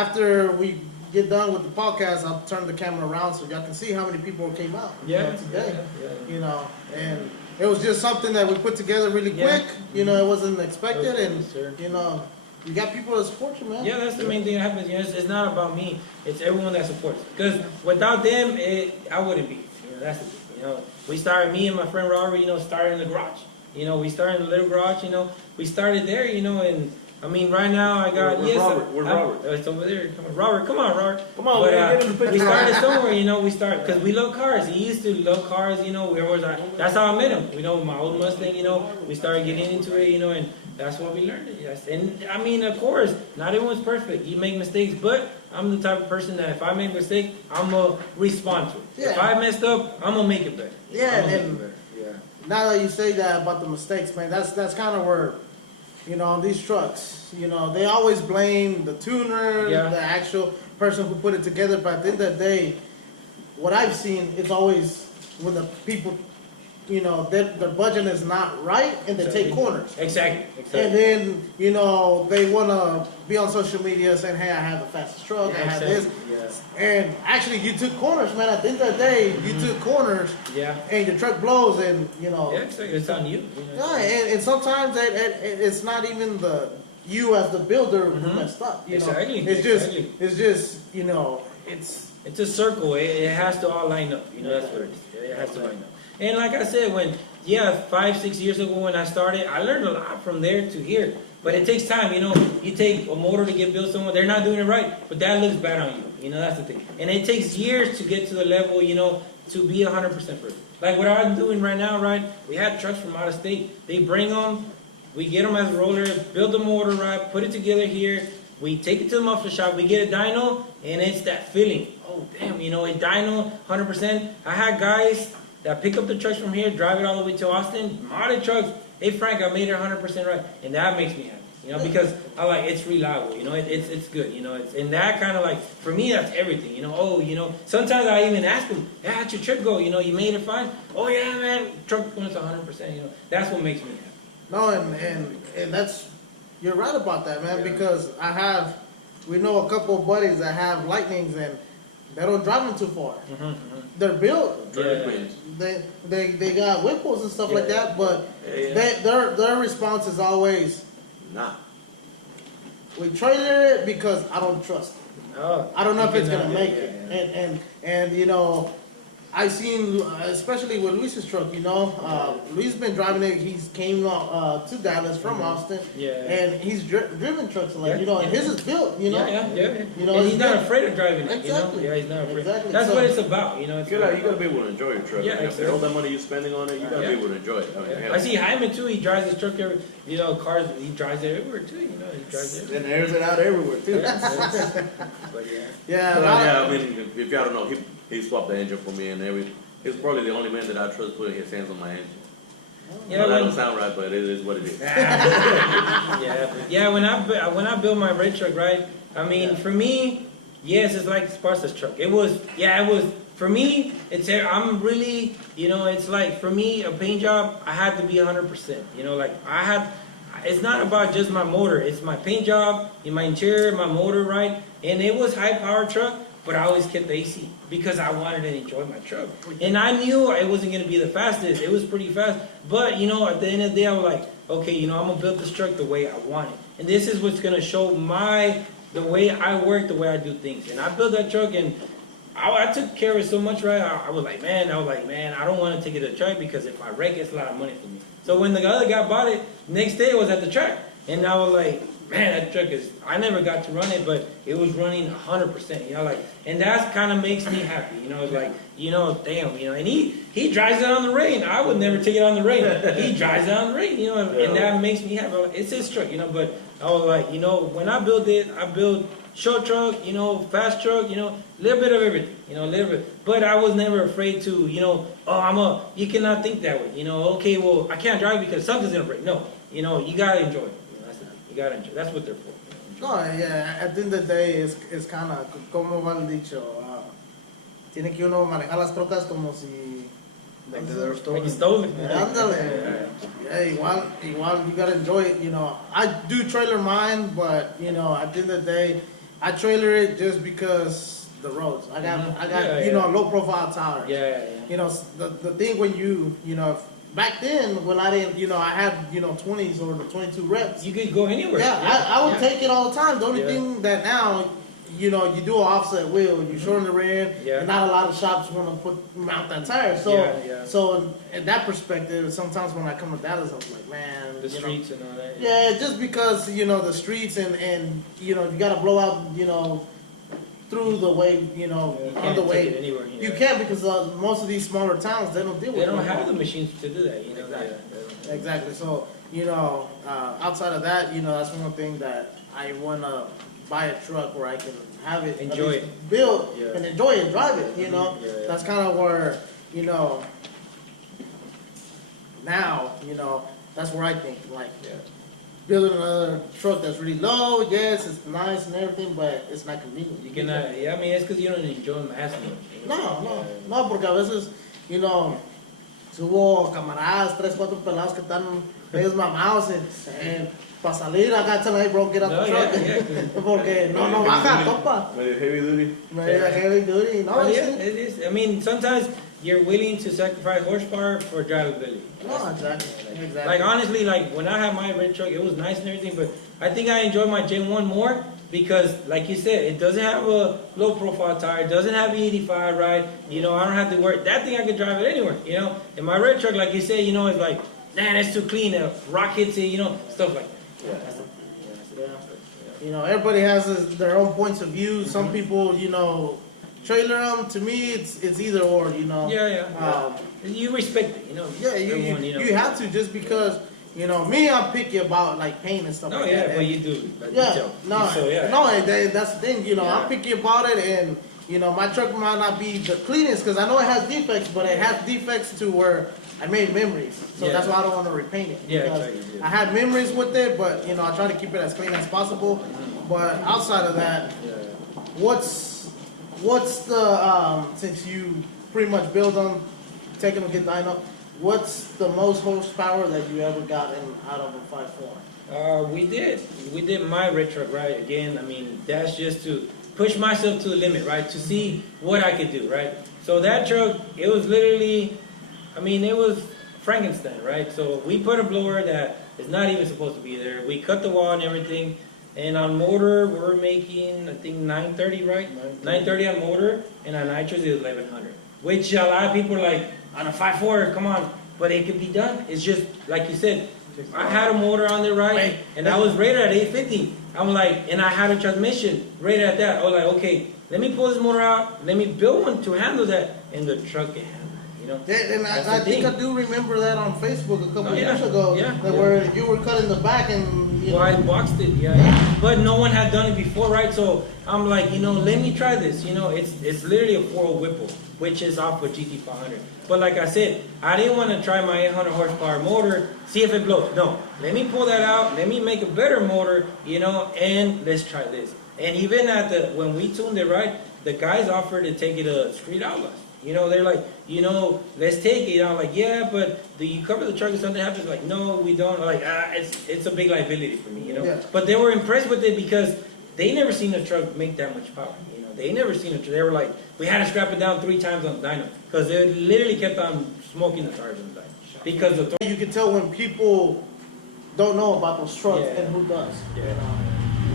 after we get done with the podcast, I'll turn the camera around so y'all can see how many people came out today. You know, and it was just something that we put together really quick. You know, it wasn't expected, and you know, you got people that support you, man. Yeah, that's the main thing that happens. You know, it's not about me. It's everyone that supports. Because without them, I wouldn't be. You know, that's the thing. You know, we started, me and my friend Robert, you know, started in the garage. You know, we started in the little garage. You know, we started there. You know, and I mean, right now I got Where's Robert? Where's Robert? It's over there. Come on, Robert. Come on, Robert. Come on, but, we started somewhere. You know, we started because we love cars. He used to love cars. You know, we always that's how I met him. You know, my old Mustang. You know, we started getting into it. You know, and that's what we learned. Yes, and I mean, of course, not everyone's perfect. You make mistakes, but I'm the type of person that if I make a mistake, I'm gonna respond to it. Yeah. If I messed up, I'm gonna make it better. Yeah, and now that you say that about the mistakes, man, that's kind of where, you know, on these trucks, you know, they always blame the tuner, the actual person who put it together. But at the end of the day, what I've seen, it's always when the people, you know, their budget is not right and they take corners. Exactly. And then, you know, they want to be on social media saying, hey, I have the fastest truck, I have this. And actually, you took corners, man. At the end of the day, you took corners. And your truck blows, and, you know. Yeah, it's on you. And sometimes it's not even you as the builder who messed up. You know? It's just, you know, it's a circle. It has to all line up. You know, that's what it is. It has to line up. And like I said, 5-6 years ago when I started, I learned a lot from there to here. But it takes time, you know. You take a motor to get built somewhere, they're not doing it right, but that looks bad on you. You know, that's the thing. And it takes years to get to the level, you know, to be 100% perfect. Like what I'm doing right now, right? We had trucks from out of state. They bring them, we get them as a roller, build the motor right, put it together here. We take it to the muffler shop, we get a dyno, and it's that feeling. Oh, damn, you know, a dyno, 100%. I had guys that pick up the trucks from here, drive it all the way to Austin, modded trucks. Hey Frank, I made it 100% right, and that makes me happy, you know, because I like it's reliable, you know, it's good, you know, and that kind of like for me that's everything, you know. Oh, you know, sometimes I even ask them, yeah, how'd your trip go? You know, you made it fine. Oh yeah, man, truck went 100%. You know, that's what makes me happy. No, and that's you're right about that, man, because we know a couple of buddies that have Lightnings and they don't drive them too far. They're built. They got whipples and stuff like that, but their response is always, nah. We traded it because I don't trust it. I don't know if it's gonna make it. And you know, I've seen, especially with Luis's truck, you know, Luis been driving it. He's came to Dallas from Austin, and he's driven trucks like, you know, and his is built, you know. You know, and he's not afraid of driving it. Exactly. You know? Yeah, he's not afraid. Exactly. That's what it's about, you know. You gotta be able to enjoy your truck. After all that money you're spending on it, you gotta be able to enjoy it. I mean, I see Hyman too. He drives his truck you know, cars. He drives it everywhere too. You know, he drives it. And airs it out everywhere too. But I mean, if y'all don't know, he swapped the engine for me and everything. He's probably the only man that I trust putting his hands on my engine. That don't sound right, but it is what it is. When I built my red truck, right? I mean, for me, yes, it's like Sparta's truck. It was for me. I'm really, you know, it's like for me a paint job. I had to be 100%. You know, like it's not about just my motor. It's my paint job, my interior, my motor, right? And it was high power truck. But I always kept the AC because I wanted to enjoy my truck. And I knew it wasn't going to be the fastest. It was pretty fast. But, you know, at the end of the day, I was like, okay, you know, I'm going to build this truck the way I want it. And this is what's going to show the way I work, the way I do things. And I built that truck, and I took care of it so much, right? I was like, man, I don't want to take it to the track because if I wreck it, it's a lot of money for me. So when the other guy bought it, next day I was at the track. And I was like, man, that truck I never got to run it, but it was running 100%, you know, like, and that kind of makes me happy, you know. It's like, you know, damn, you know, and he drives it on the rain. I would never take it on the rain. He drives it on the rain, you know, and that makes me happy. It's his truck, you know, but I was like, you know, when I built it, I built short truck, you know, fast truck, you know, a little bit of everything, you know, a little bit. But I was never afraid to, you know, you cannot think that way, you know, okay, well, I can't drive because something's going to break. No, you know, you got to enjoy it. You gotta enjoy. That's what they're for. No, yeah. At the end of the day, it's kind of como va el dicho. Tiene que uno manejar las trocas como si like they're stolen. Ándale. Yeah, igual. You gotta enjoy it. You know, I do trailer mine, but you know, at the end of the day, I trailer it just because the roads. I got you know, a low profile tower. Yeah. You know, the thing when you know, back then when I didn't, you know, I had, you know, 20s or the 22 reps. You could go anywhere. Yeah, I would take it all the time. The only thing that now, you know, you do an offset wheel, you shorten the rear, and not a lot of shops want to mount that tire. So, so in that perspective, sometimes when I come to Dallas, I was like, man, the streets and all that. Yeah, just because, you know, the streets and you know, you got to blow out, you know, through the way, you know, on the way. Anywhere, you can't because most of these smaller towns, they don't deal with it. They don't have the machines to do that, you know. Exactly. So, you know, outside of that, you know, that's one thing that I want to buy a truck where I can have it, enjoy it, build and enjoy it, drive it, you know. That's kind of where, you know, now, you know, that's where I think, like, building another truck that's really low, yes, it's nice and everything, but it's not convenient. You cannot, I mean, it's because you don't enjoy them as much. You know? No, porque a veces, you know, hubo camaradas, 3, 4 pelados que están medios mamados and para salir acá, tell me, hey bro, get out the truck. Porque no baja, compa. Medio heavy duty. Medio heavy duty, no. It is. I mean, sometimes you're willing to sacrifice horsepower for drivability. No, exactly. Like, honestly, like, when I had my red truck, it was nice and everything, but I think I enjoy my Gen 1 more because, like you said, it doesn't have a low-profile tire, it doesn't have E85, right? You know, I don't have to worry. That thing, I could drive it anywhere, you know? And my red truck, like you said, you know, it's like, man, that's too clean, rock hits it, you know, stuff like that. You know, everybody has their own points of view. Some people, you know, trailer them. To me, it's either or, you know. You respect it, you know. Yeah, you have to, just because, you know, me, I'm picky about like paint and stuff like that. Well, you do. Like, That's the thing, you know. I'm picky about it, and you know, my truck might not be the cleanest because I know it has defects, but it has defects to where I made memories, so that's why I don't want to repaint it. Because I had memories with it, but you know, I try to keep it as clean as possible. But outside of that, what's the since you pretty much build them, take them to get dyno, what's the most horsepower that you ever got out of a 5.4? We did my red truck, right? Again, I mean, that's just to push myself to the limit, right? To see what I could do, right? So that truck, it was literally, I mean, it was Frankenstein, right? So we put a blower that is not even supposed to be there. We cut the wall and everything. And on motor, we're making, I think, 930, right? 930 on motor, and on nitrous, it was 1100. Which a lot of people are like, on a 5.4, come on. But it could be done. It's just, like you said, I had a motor on there, right? And I was rated at 850. I'm like, and I had a transmission rated at that. I was like, okay, let me pull this motor out. Let me build one to handle that. And the truck can handle it, you know? Yeah, and I think I do remember that on Facebook a couple years ago. Yeah. Where you were cutting the back and, you know. I boxed it, But no one had done it before, right? So I'm like, you know, let me try this. You know, it's literally a 4.0 Whipple, which is off with GT500. But like I said, I didn't want to try my 800 horsepower motor, see if it blows. No, let me pull that out, let me make a better motor, you know, and let's try this. And even when we tuned it right, the guys offered to take it to street outlets. You know, they're like, you know, let's take it. I'm like, yeah, but do you cover the truck if something happens? Like, no, we don't. Like, it's a big liability for me, you know. Yeah. But they were impressed with it because they never seen a truck make that much power. You know, they never seen a truck. They were like, we had to strap it down 3 times on the dyno because it literally kept on smoking the tires on the dyno. Because you can tell when people don't know about those trucks and who does. Yeah.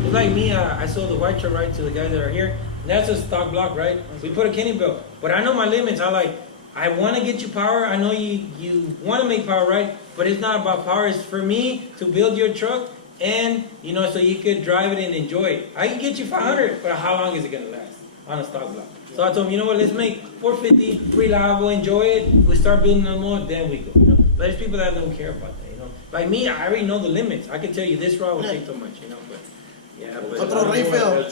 It's like me. I sold the white truck right to the guys that are here. That's a stock block, right? We put a Kenny belt. But I know my limits. I want to get you power. I know you want to make power, right? But it's not about power. It's for me to build your truck and, you know, so you could drive it and enjoy it. I can get you 500, but how long is it going to last on a stock block? So I told him, you know what, let's make 450, reliable, enjoy it. We start building them more, then we go, you know. But there's people that don't care about that, you know. Like me, I already know the limits. I can tell you this route will take so much, you know. But, yeah. Otro refill.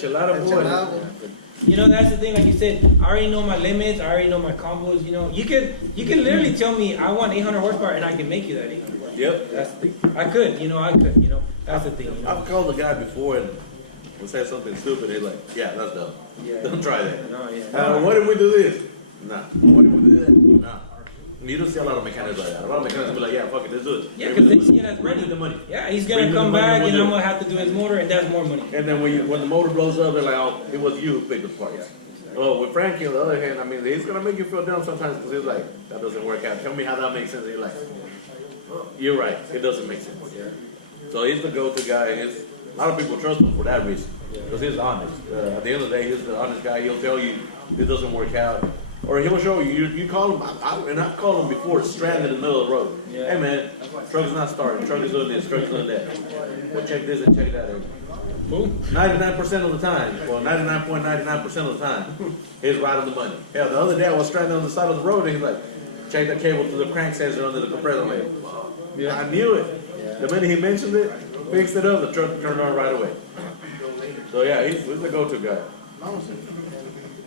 You know, that's the thing, like you said, I already know my limits, I already know my combos, you know. You can literally tell me I want 800 horsepower and I can make you that 800 horsepower. Yep. That's the thing. I could, you know, that's the thing. You know? I've called the guy before and said something stupid, they're like, yeah, that's dumb. Don't try that. No, what if we do this? Nah. What if we do that? Nah. You don't see a lot of mechanics like that. A lot of mechanics will be like, yeah, fuck it, let's do it. Yeah, because they see it as bring money. me the money. Yeah, he's Bring gonna me the come money, back we'll and do I'm it. gonna have to do his motor, and that's more money. And then when the motor blows up, they're like, oh, it was you who picked the parts. Well, with Frankie, on the other hand, I mean, he's gonna make you feel down sometimes because he's like, that doesn't work out. Tell me how that makes sense. And you're like, you're right, it doesn't make sense. Yeah. So he's the go-to guy. A lot of people trust him for that reason because he's honest. At the end of the day, he's the honest guy. He'll tell you it doesn't work out, or he'll show you. You call him, and I've called him before, stranded in the middle of the road. Yeah. Hey man, truck is not starting. Truck is doing this. Truck is doing that. Well, check this and check that. Boom. 99% of the time, well, 99.99% of the time, he's right on the money. Hell, the other day I was stranded on the side of the road, and he's like, check the cable to the crank sensor under the compressor. Like, Yeah. I knew it. Yeah. The minute he mentioned it, fixed it up, the truck turned on right away. So yeah, he's the go-to guy.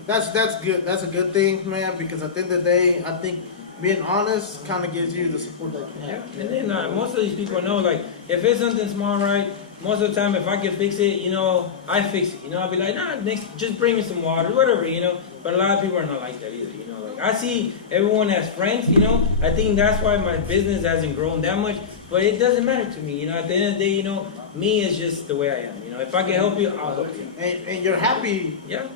That's good. That's a good thing, man. Because at the end of the day, I think being honest kind of gives you the support that you have. Yeah. And then most of these people know, like, if it's something small, right? Most of the time, if I can fix it, you know, I fix it. You know, I'll be like, nah, next, just bring me some water, whatever, you know. But a lot of people are not like that either, you know. Like, I see everyone as friends, you know. I think that's why my business hasn't grown that much. But it doesn't matter to me, you know. At the end of the day, you know, me is just the way I am. You know, if I can help you, I'll help you. And you're happy Yeah.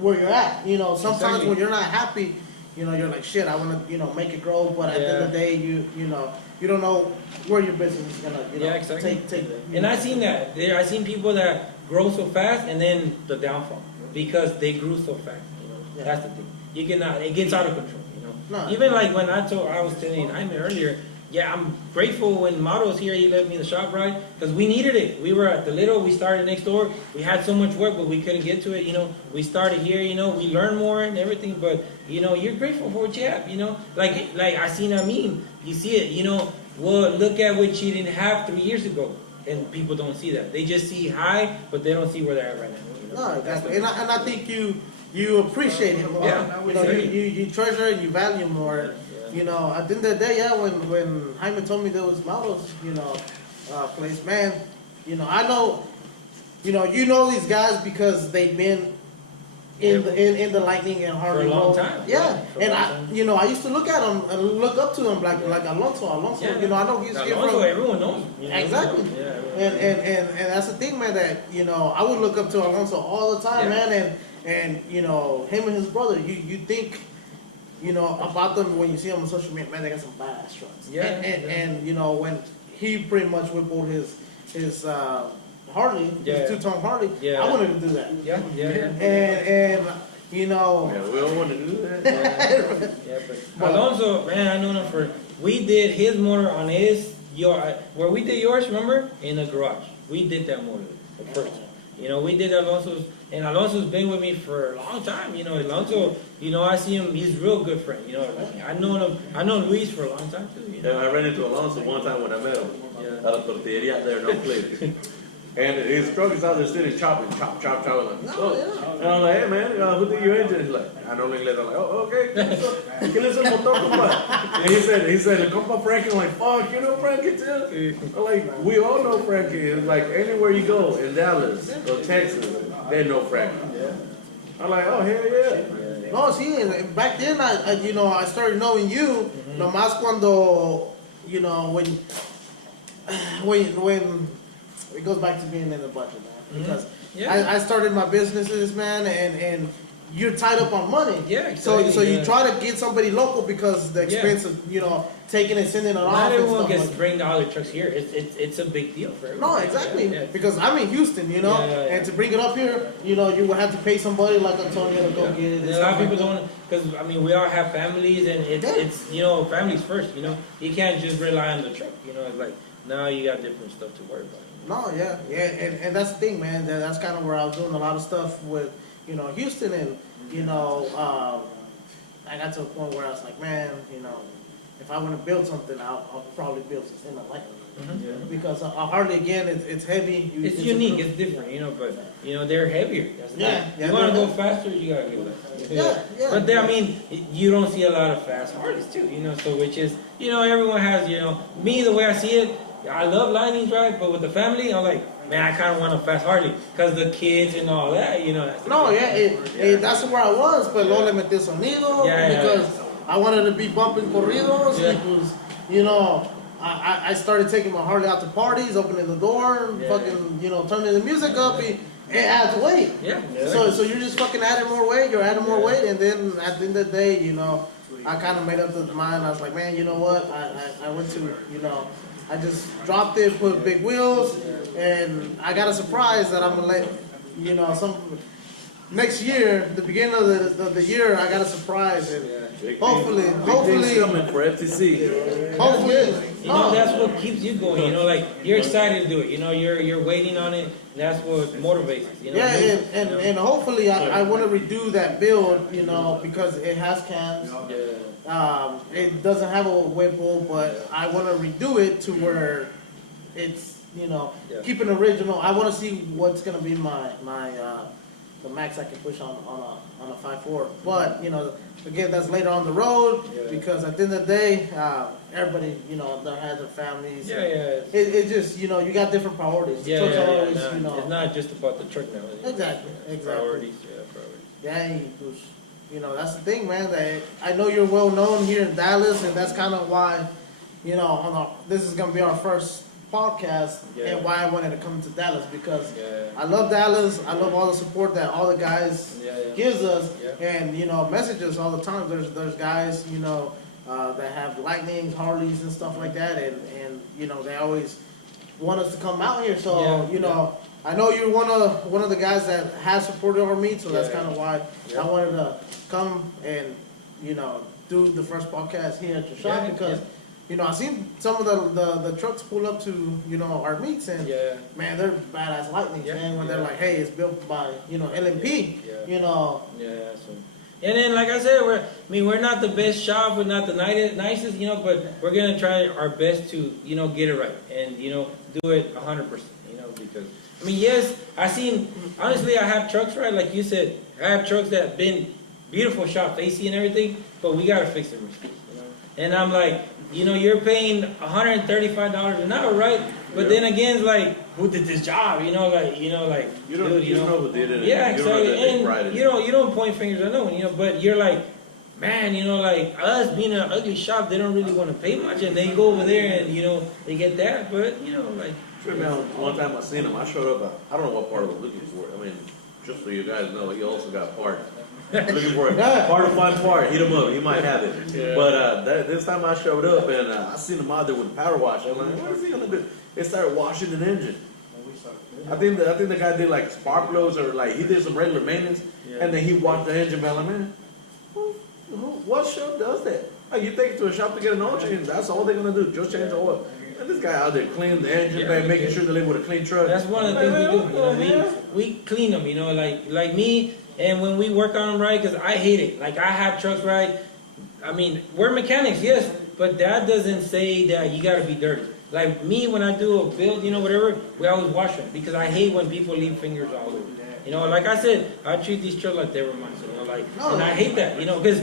where you're at. You know, sometimes Exactly. when you're not happy, you know, you're like, shit, I want to, you know, make it grow. But at the end of the day, you know, you don't know where your business is gonna, you know, exactly. take. And I seen that. I seen people that grow so fast and then the downfall because they grew so fast. You know, Yeah. that's the thing. You cannot. It gets out of control. You know. No. Even like when I was telling Jaime earlier. Yeah, I'm grateful when Mato was here. He left me in the shop, right? Because we needed it. We were at the little. We started next door. We had so much work, but we couldn't get to it. You know, we started here. You know, we learned more and everything. But you know, you're grateful for what you have. You know, like I seen a meme. You see it. You know, well, look at what you didn't have 3 years ago, and people don't see that. They just see high, but they don't see where they're at right now. You know? No, exactly. And I think you appreciate it more. Yeah, You know, exactly. you treasure and you value more. You know, at the end of the day, yeah, when Jaime told me there was Mauro's, you know, place, man, you know, I know, you know these guys because they've been in the Lightning and Harley For a long Road. time. Yeah, For a and long I, time. you know, I used to look at them and look up to them like Alonso. Yeah. You know, I know he's here Alonso, from. everyone knows. You know? Exactly. Yeah. And that's the thing, man, that, you know, I would look up to Alonso all the time, Yeah. man, and, you know, him and his brother, you think, you know, about them when you see them on social media, man, they got some badass trucks. Yeah, And you know, when he pretty much whippled his Harley, his two-tone Harley, Yeah. I wanted to do that. Yeah. And you know, Yeah, we don't want to do that. Yeah, but Alonso, man, I know him for. We did his motor on where we did yours. Remember, in the garage. We did that motor the first time. You know, we did Alonso's, and Alonso's been with me for a long time. You know, Alonso. You know, I see him. He's a real good friend. You know, like, I know him. I know Luis for a long time too. You know. Yeah, I ran into Alonso one time when I met him. Yeah. At a tortilleria there, no place. And his truck is out there sitting chopping, chop. Like, oh. And I'm like, hey man, who did your engine? He's like, I don't think. I'm like, oh, okay. ¿Qué le hizo el motor, compa? And he said, the compa Frankie. I'm like, fuck, you know Frankie too? I'm like, we all know Frankie. It's like anywhere you go in Dallas or Texas, they know Frankie. I'm like, oh hell yeah. no, see, and back then, I you know, I started knowing you, nomás cuando, you know, when it goes back to being in the budget, man. Because I started my businesses, man, and you're tied up on money. Yeah, So exactly, you try to get somebody local because the expense of, you know, taking and sending it off. Not and everyone stuff gets like to bring all their trucks here. It's a big deal for everyone. No, exactly. Yeah. Because I'm in Houston, you know, Yeah. and to bring it up here, you know, you would have to pay somebody like Antonio to go get it. And a lot of people don't, because I mean, we all have families, and it's you know, families first. You know, you can't just rely on the truck. You know, it's like now you got different stuff to worry about. No, yeah, and that's the thing, man. That's kind of where I was doing a lot of stuff with, you know, Houston, and you know, I got to a point where I was like, man, you know, if I want to build something, I'll probably build something like it. Because hardly again, it's heavy. It's unique, it's different, you know, but you know they're heavier. That's the Yeah, thing. yeah, You want to they're go faster, you gotta go faster. Yeah. But I mean, you don't see a lot of fast Harleys too, you know. So which is, you know, everyone has, you know, me the way I see it. I love Lightnings, right? But with the family, I'm like, man, I kind of want a fast Harley because the kids and all that, you know. No, that's where I was, but no le metí sonido because I wanted to be bumping corridos. Yeah. It was, you know, I started taking my Harley out to parties, opening the door, fucking, you know, turning the music up. It adds weight. Yeah. So you're just fucking adding more weight. You're adding more weight, and then at the end of the day, you know, I kind of made up the mind. I was like, man, you know what? I went to, you know, I just dropped it, put big wheels, and I got a surprise that I'm gonna let, you know, next year, the beginning of the year, I got a surprise, and hopefully, things coming for FTC. hopefully, You know, that's what keeps you going. You know, like you're excited to do it. You know, you're waiting on it. And that's what motivates us. You know. Yeah, and hopefully I want to redo that build. You know, because it has cams. Yeah. It doesn't have a whipple, but I want to redo it to where it's, you know, keep it original. I want to see what's gonna be my the max I can push on a 5.4. But you know, again, that's later on the road because at the end of the day, everybody, you know, they have their families. It just, you know, you got different priorities. Trucks are always, you know, it's not just about the truck now. Exactly. Priorities. Yeah, you know, that's the thing, man. That I know you're well known here in Dallas, and that's kind of why, you know, this is gonna be our first podcast and why I wanted to come to Dallas because I love Dallas. I love all the support that all the guys gives us, and you know, messages all the time. There's guys, you know, that have Lightnings, Harleys, and stuff like that, and you know, they always want us to come out here. So you know, I know you're one of the guys that has supported our meet, so that's kind of why I wanted to come and, you know, do the first podcast here at your shop because. You know, I've seen some of the trucks pull up to, you know, our meets, and man, they're badass Lightnings, man. When they're like, hey, it's built by, you know, LMP, you know. So. And then, like I said, we're not the best shop, we're not the nicest, you know, but we're gonna try our best to, you know, get it right and, you know, do it 100%, you know, because I mean, yes, honestly, I have trucks, right, like you said, I have trucks that have been beautiful shops, AC and everything, but we gotta fix them, you know. And I'm like, you know, you're paying $135 an hour, right? But then again, it's like, who did this job? You know, like, you don't know who did it. Yeah, exactly. And you don't point fingers at no one, you know. But you're like, man, you know, like us being an ugly shop, they don't really want to pay much, and they go over there and you know they get that. But you know, like. One time I seen him, I showed up. I don't know what part of it looking for. I mean, just so you guys know, he also got parts. Looking for a hard to find part, hit him up, he might have it. But this time I showed up and I seen him out there with a power wash. I'm like, what is he gonna do? They started washing an engine. I think the guy did like spark plugs or like he did some regular maintenance, and then he washed the engine. Man, like, man, what shop does that? Like, you take it to a shop to get an oil change. That's all they're gonna do, just change the oil. And this guy out there cleaning the engine, man, making sure they live with a clean truck. That's one of the things we do. You know, we clean them. You know, like me. And when we work on them right, because I hate it. Like, I have trucks right. I mean, we're mechanics, yes, but that doesn't say that you got to be dirty. Like me, when I do a build, you know, whatever, we always wash them. Because I hate when people leave fingers all over. You know, like I said, I treat these trucks like they were mine. You know, like, and I hate that, you know, because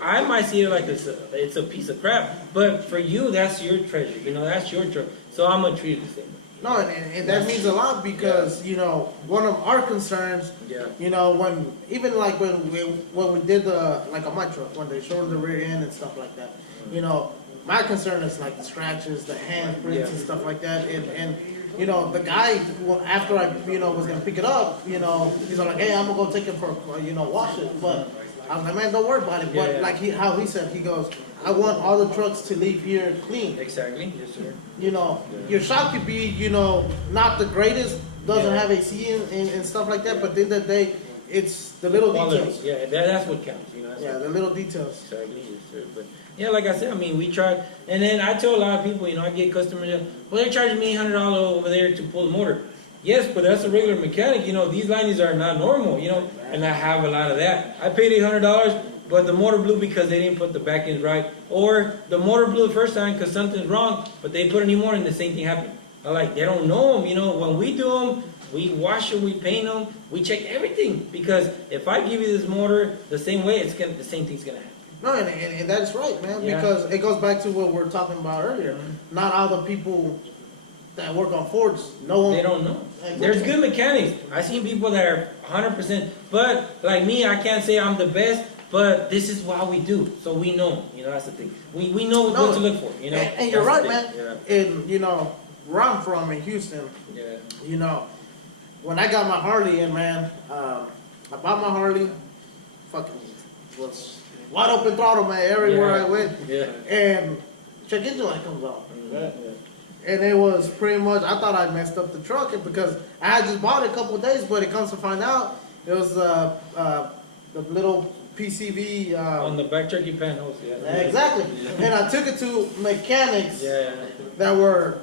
I might see it like it's a piece of crap. But for you, that's your treasure. You know, that's your truck. So I'm going to treat it the same way. No, and that means a lot because, you know, one of our concerns, you know, when we did like on my truck, when they showed the rear end and stuff like that, you know, my concern is like the scratches, the handprints and stuff like that. And you know, the guy, after I, you know, was going to pick it up, you know, he's like, hey, I'm going to go take it for, you know, wash it. But I was like, man, don't worry about it. But like how he said, he goes, I want all the trucks to leave here clean. Exactly, yes, sir. You know, your shop could be, you know, not the greatest, doesn't have AC and stuff like that, but at the end of the day, it's the little details. Yeah, that's what counts, you know. The little details. Exactly, yes, sir. But yeah, like I said, I mean, we tried, and then I tell a lot of people, you know, I get customers, well, they're charging me $100 over there to pull the motor. Yes, but that's a regular mechanic, you know, these linings are not normal, you know, and I have a lot of that. I paid $800, but the motor blew because they didn't put the back ends right, or the motor blew the first time because something's wrong, but they put a new motor and the same thing happened. I like, they don't know them, you know, when we do them, we wash them, we paint them, we check everything, because if I give you this motor the same way, the same thing's gonna happen. No, and that's right, man, because it goes back to what we were talking about earlier. Not all the people that work on Fords know them. They don't know. There's good mechanics. I've seen people that are 100%. But like me, I can't say I'm the best, but this is what we do, so we know. You know, that's the thing. We know what to look for. You know, and you're right, man. Yeah. In where I'm from in Houston, when I got my Harley in, man, I bought my Harley, fucking was wide open throttle, man, everywhere I went. Yeah. And check engine light comes on. Yeah. And it was pretty much, I thought I messed up the truck because I had just bought it a couple of days, but it comes to find out, it was the little PCV. On the back turkey panels, yeah. Exactly. Yeah. And I took it to mechanics that were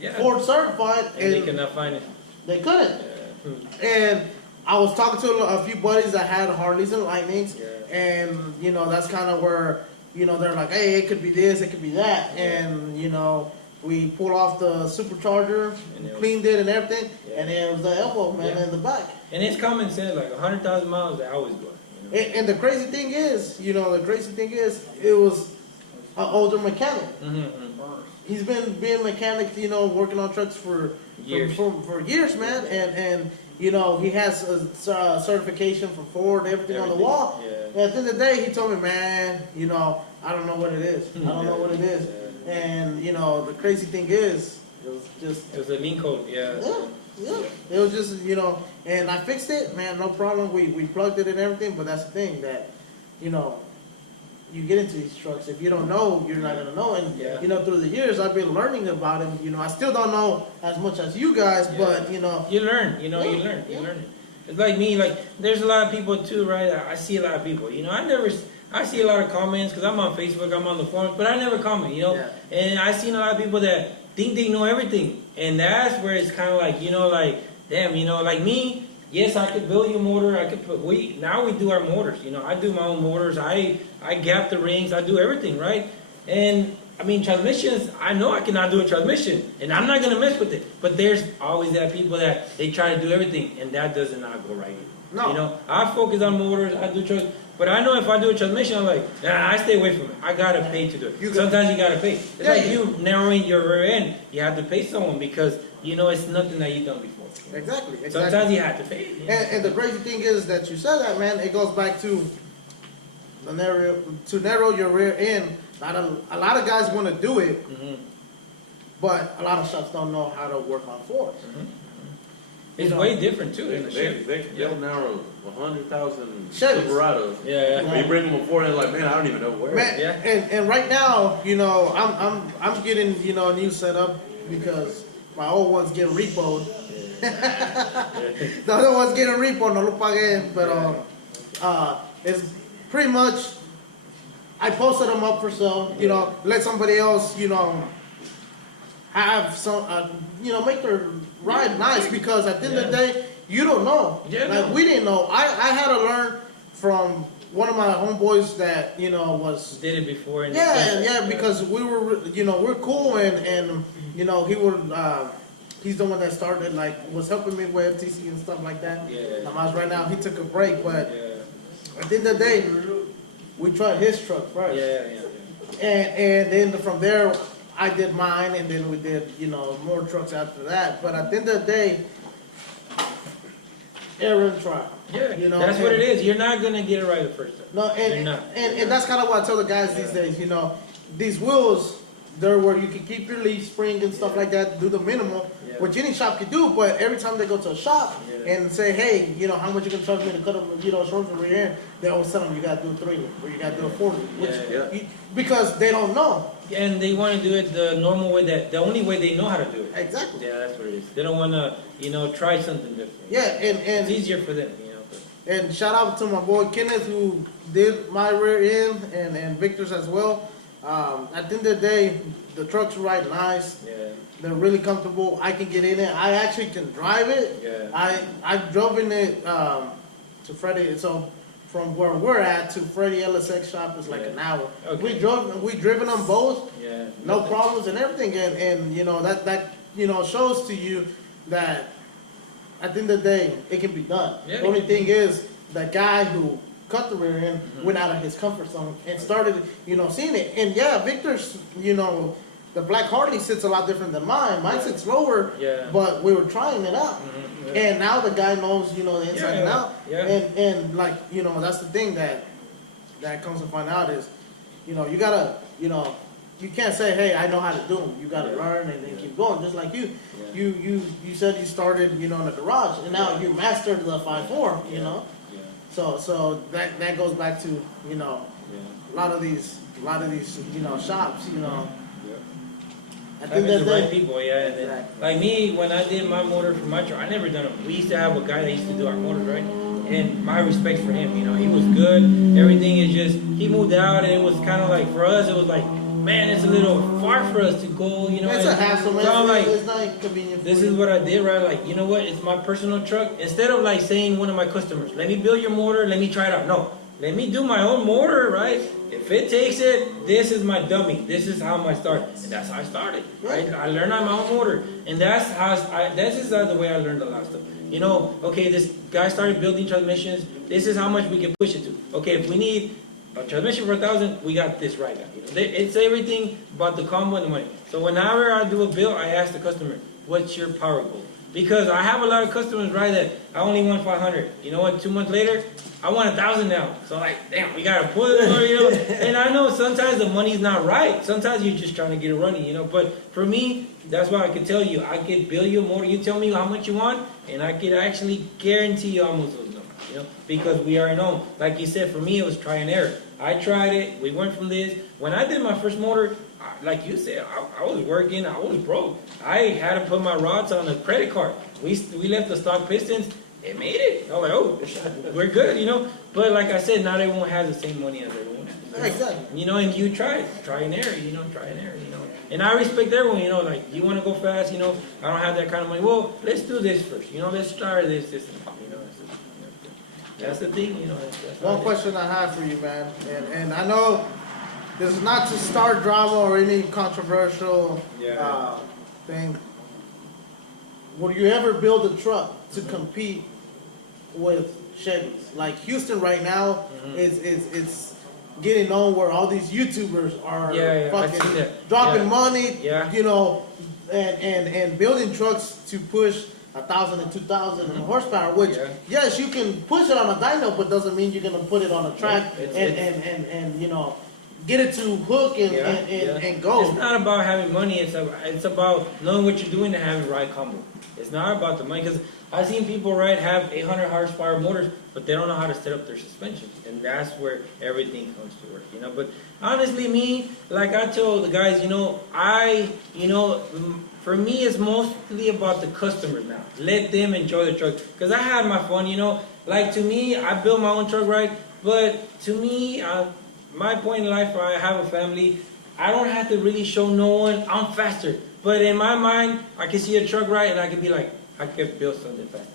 Yeah. Ford certified. And they could not find it. They couldn't. Yeah. And I was talking to a few buddies that had Harleys and Lightnings. Yeah. And, that's kind of where, they're like, hey, it could be this, it could be that. Yeah. And, we pulled off the supercharger, cleaned it and everything, and it was the elbow, man, in the back. And it's common sense, like 100,000 miles, they always go. And the crazy thing is, it was an older mechanic. He's been being a mechanic, working on trucks for years, man. And he has a certification from Ford, everything on the wall. Yeah. And at the end of the day, he told me, man, I don't know what it is. I don't know what it is. And, the crazy thing is, it was a lien code, Yeah. It was just, and I fixed it, man, no problem. We plugged it and everything, but that's the thing that, you get into these trucks. If you don't know, you're not gonna know. And through the years, I've been learning about them. I still don't know as much as you guys, but you learn. You learn. It's like me. Like there's a lot of people too, right? I see a lot of people. I see a lot of comments because I'm on Facebook, I'm on the forums, but I never comment. And I seen a lot of people that think they know everything, and that's where it's kind of like damn, like me. Yes, I could build your motor. I could put. Now we do our motors. I do my own motors. I gap the rings. I do everything, right? And I mean transmissions. I know I cannot do a transmission, and I'm not gonna mess with it. But there's always that people that they try to do everything, and that does not go right. No. I focus on motors. I do trucks. But I know if I do a transmission, I'm like, I stay away from it. I gotta pay to do it. Sometimes you gotta pay. It's like you narrowing your rear end. You have to pay someone because it's nothing that you've done before. Exactly. Sometimes you have to pay. And the crazy thing is that you said that, man. It goes back to narrow your rear end. A lot of guys want to do it, but a lot of shops don't know how to work on Fords. It's way different too. They'll narrow 100,000 Chevys. Silverados. Yeah. You bring them before and like, man, I don't even know where. Man, and right now, I'm getting a new setup because my old one's getting repoed. The other one's getting repoed, no lo pagué, but it's pretty much. I posted them up for sale. Let somebody else, have some, make their ride nice because at the end of the day, you don't know. We didn't know. I had to learn from one of my homeboys that was did it before. And because we were we're cool and he would he's the one that started was helping me with FTC and stuff like that. Right now he took a break, but at the end of the day, we tried his truck first. And then from there, I did mine, and then we did, more trucks after that. But at the end of the day, error and trial. That's what it is. You're not gonna get it right the first time. No, and that's kind of what I tell the guys these days. These wheels, they're where you can keep your leaf spring and stuff like that, do the minimal, which any shop can do. But every time they go to a shop and say, hey, how much you can charge me to cut them, short the rear end, they always tell them you gotta do a 3 or you gotta do a 40, because they don't know. And they want to do it the normal way, the only way they know how to do it. Exactly. Yeah, that's what it is. They don't want to, try something different. And it's easier for them, And shout out to my boy Kenneth who did my rear end and Victor's as well. At the end of the day, the trucks ride nice. They're really comfortable. I can get in it. I actually can drive it. I drove in it to Freddie. So from where we're at to Freddie LSX shop is like an hour. We driven them both. No problems and everything. And that shows to you that at the end of the day it can be done. The only thing is the guy who cut the rear end went out of his comfort zone and started seeing it. And Victor's the Black Harley sits a lot different than mine. Mine sits lower, but we were trying it out. And now the guy knows, you know, the inside and out. And like, you know, that's the thing that comes to find out is, you know, you gotta, you know, you can't say, hey, I know how to do them. You gotta learn and then keep going. Just like you said you started, you know, in the garage, and now you mastered the 5.4, you know. So that goes back to, you know, a lot of these, you know, shops, you know. I think that's the right people, and then, like me, when I did my motor for my truck, I never done them. We used to have a guy that used to do our motors, right? And my respect for him, you know, he was good. Everything is just, he moved out, and it was kind of like, for us, it was like, man, it's a little far for us to go, you know. It's a hassle, man. So I'm like, it's not convenient. This is what I did, right? Like, you know what? It's my personal truck. Instead of like saying one of my customers, let me build your motor, let me try it out. No, let me do my own motor, right? If it takes it, this is my dummy. This is how I start, and that's how I started, right? I learned on my own motor, and that's how this is the way I learned a lot of stuff. You know, okay, this guy started building transmissions. This is how much we can push it to. Okay, if we need a transmission for 1,000, we got this right now. You know, it's everything about the combo and the money. So whenever I do a build, I ask the customer, "What's your power goal?" Because I have a lot of customers, right, that I only want 500. You know what? 2 months later, I want 1,000 now. So like, damn, we gotta put it on, you know. And I know sometimes the money's not right. Sometimes you're just trying to get it running, you know. But for me, that's why I could tell you, I could build you a motor. You tell me how much you want, and I could actually guarantee you almost those numbers, you know, because we already know. Like you said, for me, it was try and error. I tried it. We went from this. When I did my first motor, like you said, I was working. I was broke. I had to put my rods on a credit card. We left the stock pistons. It made it. I was like, oh, we're good, you know. But like I said, not everyone has the same money as everyone has. Exactly. You know, and you try and error, you know, try and error, you know. And I respect everyone, you know, like, you want to go fast, you know, I don't have that kind of money. Well, let's do this first, you know, let's try this, you know. That's the thing, you know. That's one question I have for you, man, and I know this is not to start drama or any controversial thing. Would you ever build a truck to compete with Chevys? Like Houston right now is getting known where all these YouTubers are fucking dropping money, you know, and building trucks to push 1,000 and 2,000 horsepower, which yes, you can push it on a dyno, but doesn't mean you're gonna put it on a track and you know, get it to hook and go. It's not about having money. It's about knowing what you're doing to have the right combo. It's not about the money, because I've seen people have 800 horsepower motors, but they don't know how to set up their suspension, and that's where everything comes to work, you know. But honestly, me, like I told the guys, you know, for me, it's mostly about the customers now. Let them enjoy the truck, because I had my fun, you know. Like, to me, I built my own truck, right? But to me, my point in life, I have a family. I don't have to really show no one I'm faster. But in my mind, I can see a truck, right, and I can be like, I could build something faster.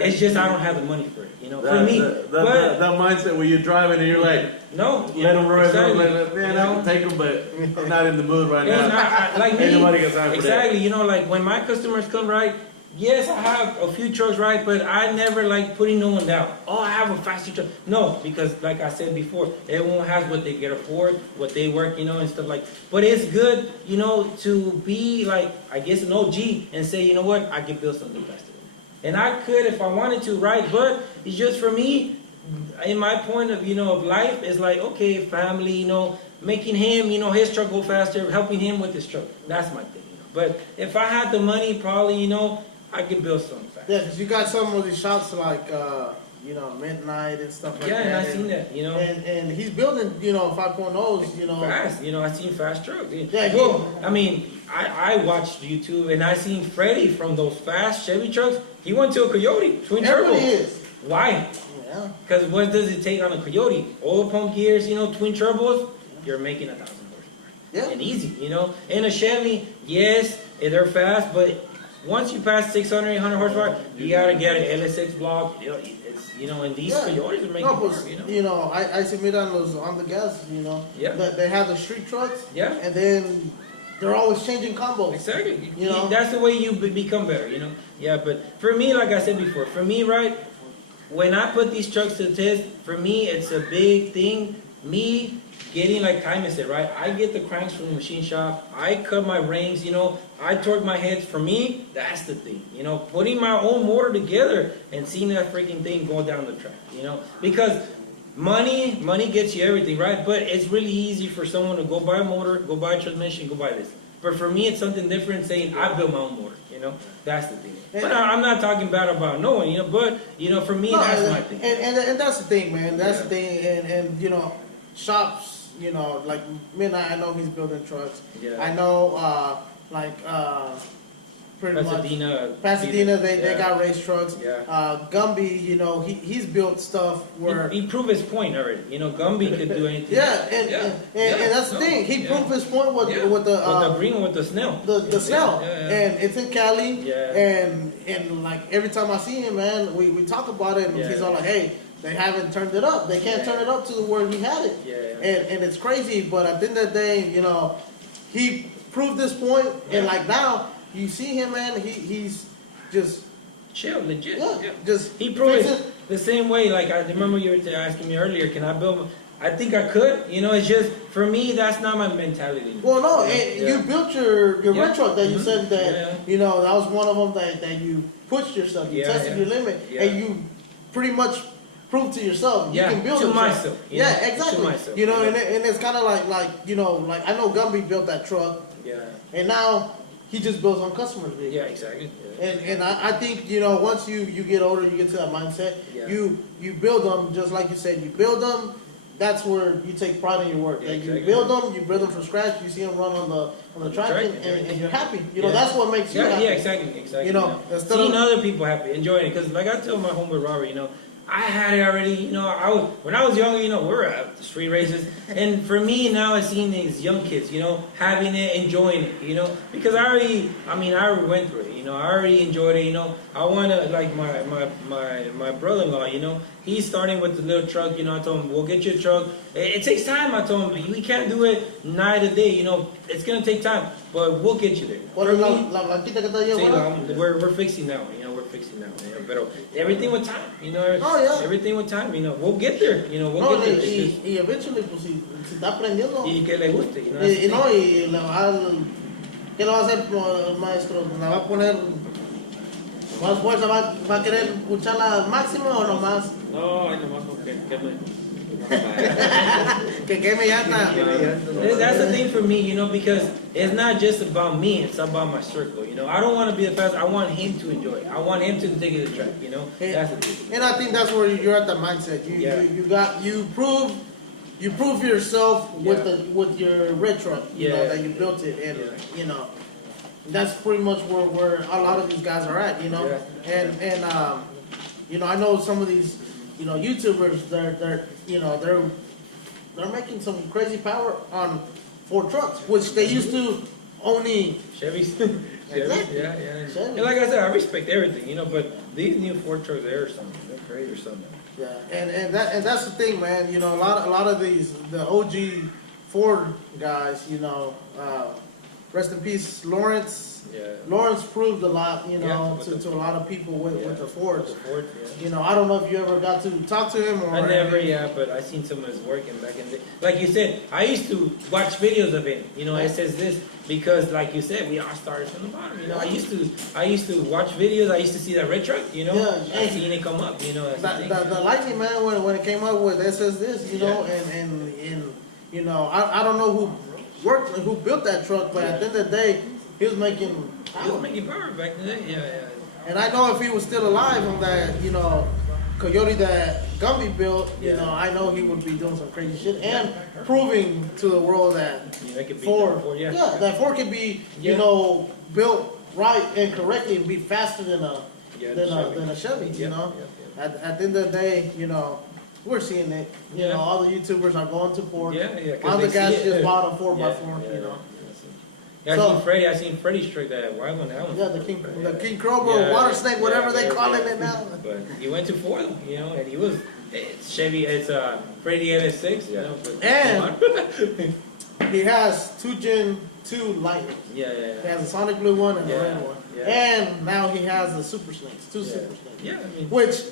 It's just I don't have the money for it, you know. For me, that mindset where you're driving and you're like, no, let them run, man, I can take them, but I'm not in the mood right now. Like me, ain't nobody got time for that. Exactly, you know, like when my customers come, right, yes, I have a few trucks, right, but I never like putting no one down. Oh, I have a faster truck. No, because like I said before, everyone has what they can afford, what they work, you know, and stuff like. But it's good, you know, to be like, I guess, an OG and say, you know what, I can build something faster. And I could if I wanted to, right? But it's just for me, in my point of, you know, of life, it's like, okay, family, you know, making him, you know, his truck go faster, helping him with his truck. That's my thing, you know. But if I had the money, probably, you know, I could build something fast. Yeah, because you got some of these shops like, you know, Midnight and stuff like that. Yeah, and I seen that, you know. And he's building, you know, 5.0s, you know. Fast, you know, I seen fast trucks. Yeah, well, I mean, I watched YouTube and I seen Freddie from those fast Chevy trucks. He went to a Coyote, twin turbo. Everybody is. Why? Yeah. Because what does it take on a Coyote? Oil pump gears, you know, twin turbos, you're making 1,000 horsepower. Yeah. And easy, you know. And a Chevy, yes, they're fast, but once you pass 600, 800 horsepower, you gotta get an LS6 block. You know, it's, you know, and these Coyotes are making more, you know. You know, I see Miran's on the gas, you know. Yeah. They have the street trucks. Yeah. And then they're always changing combos. Exactly. You know? That's the way you become better, you know. Yeah, but for me, like I said before, for me, right, when I put these trucks to the test, for me, it's a big thing. Me getting, like Jaime said, right? I get the cranks from the machine shop. I cut my rings, you know. I torque my heads. For me, that's the thing. You know, putting my own motor together and seeing that freaking thing go down the track, you know. Because money gets you everything, right? But it's really easy for someone to go buy a motor, go buy a transmission, go buy this. But for me, it's something different saying, I built my own motor, you know. That's the thing. But I'm not talking bad about no one, you know. But, you know, for me, that's my thing. And that's the thing, man. That's the thing. And, you know, shops, you know, like Midnight, I know he's building trucks. Yeah. I know, pretty Pasadena, they got race trucks. Yeah. Gumby, you know, he's built stuff where he proved his point already. You know, Gumby could do anything. Yeah, and that's the thing. He proved his point with the green with the Snell. The Snell, and it's in Cali. Yeah. And like every time I see him, man, we talk about it, and he's all like, hey, they haven't turned it up. They can't turn it up to where he had it. Yeah. And it's crazy, but at the end of the day, you know, he proved this point, and like now. You see him, man. He's just chill, legit. Yeah. Just he proved it the same way. Like I remember you were asking me earlier, can I build? I think I could. You know, it's just for me. That's not my mentality. Well, no, you built your red truck that you said that you know that was one of them that you pushed yourself. You tested your limit, and you pretty much proved to yourself you can build to myself. Yeah, exactly. To myself. You know, and it's kind of like you know, like I know Gumby built that truck. Yeah. And now. He just builds on customers' vehicles. Yeah, exactly. Yeah. And I think, you know, once you get older, you get to that mindset, you build them, just like you said, you build them, that's where you take pride in your work. Yeah, exactly. You build them from scratch, you see them run on the track, and you're happy. You know, that's what makes you happy. Yeah, exactly. You know, seeing other people happy, enjoying it. Because like I tell my homeboy Robert, you know, I had it already, you know, when I was younger, you know, we were at the street races, and for me now, I seen these young kids, you know, having it, enjoying it, you know, because I already went through it, you know, I already enjoyed it, you know, I want to, like my brother-in-law, you know, he's starting with the little truck, you know, I told him, we'll get you a truck, it takes time, I told him, we can't do it night or day, you know, it's going to take time, but we'll get you there. We're fixing that one, you know, fixing that one, you know, but everything with time, you know, everything with time, you know, we'll get there, you know, we'll get there. Y eventually, pues, si está aprendiendo. Y que le guste, you know. Y le va ¿qué le va a hacer, maestro? ¿Le va a poner más fuerza? ¿Va a querer escucharla al máximo o nomás? No, hay nomás con que me... Que queme llanta. That's the thing for me, you know, because it's not just about me, it's about my circle, you know. I don't want to be the fastest, I want him to enjoy it. I want him to take it to the track, you know. That's the thing. And I think that's where you're at the mindset. You prove yourself with your red truck, you know, that you built it, and you know, that's pretty much where a lot of these guys are at, you know. And you know, I know some of these, you know, YouTubers, they're making some crazy power on Ford trucks, which they used to only Chevys. Exactly. Yeah. And like I said, I respect everything, you know, but these new Ford trucks, they're something. They're great or something. Yeah, and that's the thing, man. You know, a lot of the OG Ford guys, you know, rest in peace, Lawrence. Yeah. Lawrence proved a lot, you know, to a lot of people with the Fords. You know, I don't know if you ever got to talk to him or. I never, but I seen some of his work and back in the day. Like you said, I used to watch videos of him. You know, it says this because, like you said, we all started from the bottom. You know, I used to watch videos. I used to see that red truck. You know, I seen it come up. You know, the Lightning, man, when it came up with it says this, you know, and you know, I don't know who built that truck, but at the end of the day. He was making power back in the day, yeah. And I know if he was still alive on that, you know, Coyote that Gumby built, you know, I know he would be doing some crazy shit and proving to the world that Ford, that Ford can be, you know, built right and correctly and be faster than a Chevy, you know. At the end of the day, you know, we're seeing it. You know, all the YouTubers are going to Ford. All the guys just bought a 4x4, you know. Yeah, I seen Freddie's trick, that wild one, that one. Yeah, the King Cobra, water snake, whatever they calling it now. But he went to Ford, you know, and he was Chevy. It's Freddie LS6, you know. But and he has two Gen 2 Lightnings. Yeah. He has a Sonic Blue one and a red one. And now he has the Super Snakes, two Super Snakes. Yeah, I mean, which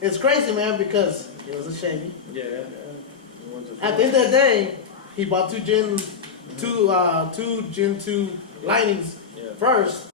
is crazy, man, because it was a Chevy. Yeah. At the end of the day, he bought two Gen 2 lightnings Yeah. first.